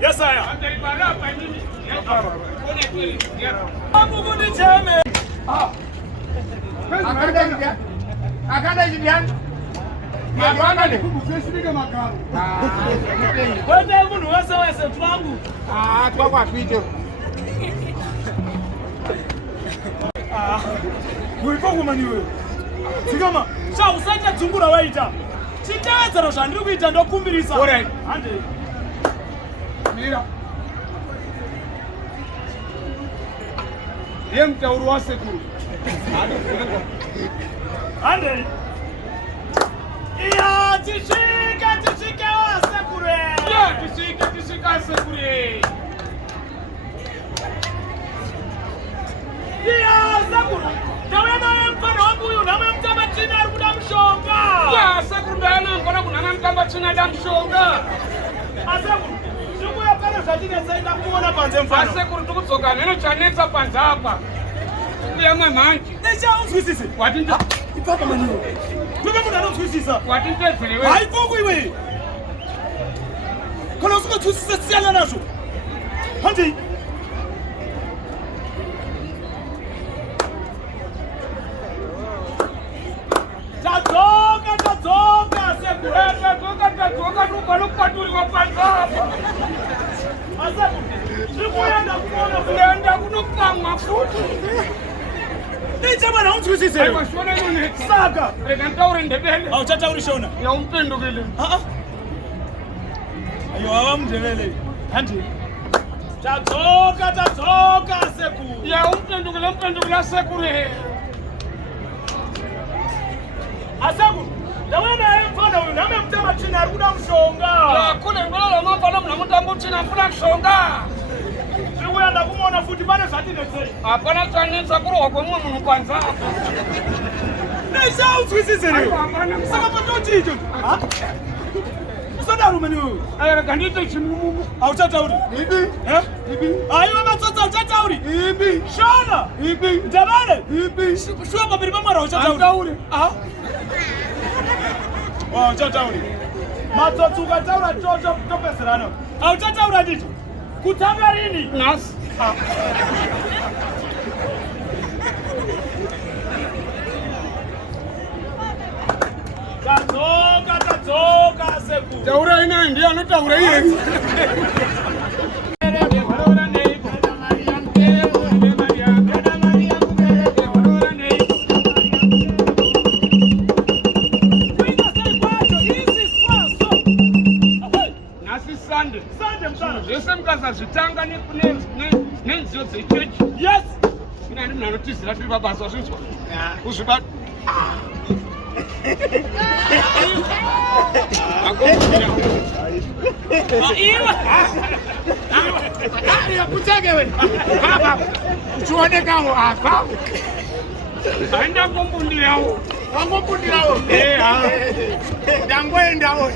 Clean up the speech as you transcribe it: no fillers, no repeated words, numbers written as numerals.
Yes, sir. Ye mtauri wa sekuru. Ande. Iya tishika wa sekuru. Ya tishika sekuru. Iya sekuru. Tawena mfano wangu huyu na mtamba chini arikuda mshonga. Ya sekuru ndana mbona kuna mtamba chini da mshonga. Asekuru. Shuku ya pale sajini saida kuona panze mfano. Asekuru tukutsoka neno chanetsa panza hapa. Kuyamwe manje. Necha uzwisise. Watinda ipaka manyo. Wewe mbona unazwisisa? Watindezelewe. Hayifongo iwe. Kana usuka twisisa siyana nazo. Handi. Tatoka sekuru. Tatoka nukwaturi wapanza. Asekuru. Sikuenda kuona Kuenda kunokamwa futhi. Necha bana unzwisise. Hayi washona yone. Saka. Reka ntaure ndebele. Awuthatha shona. Ya umpendukile. Ayo awamndebele. Handi. Tatoka sekuru. Ya umpendukile sekuru. Asekuru. Ndawena mfana uyu name mtama chini arikuda mshonga. Ya kule ngolo mafana mna mutambo chini afuna mshonga. Sikuenda kumona futhi bane zatinetsei. Apana chanetsa kurowa kwemwe munhu panza. Necha uzwisise leo. Saka patotito. Ha? Usadarume niwe. Reka ndite chimumu. Awutatauri. Ibi. Eh? Ibi. Ayiwa matsotsa utatauri. Ibi. Shona. Ibi. Ndabale. Ibi. Shua babiri bamara utatauri. Ah. Oh, utatauri. Matsotsa ukataura chocho kutopeserana. Awutataura ndito. Kutanga rini? Nas. Tatoka sekuru. Taura ina ndiye anotaura iye. Zvese mukasazvitanga nenziyo dzechechi. Yes. Mina ndi munanotizira tiri pabasa zvinzwa. Kuzvibata. Kutake we. Baba. Uchionekawo apa. Haenda kumbundirawo. Wangombundirawo. Dangoendawo.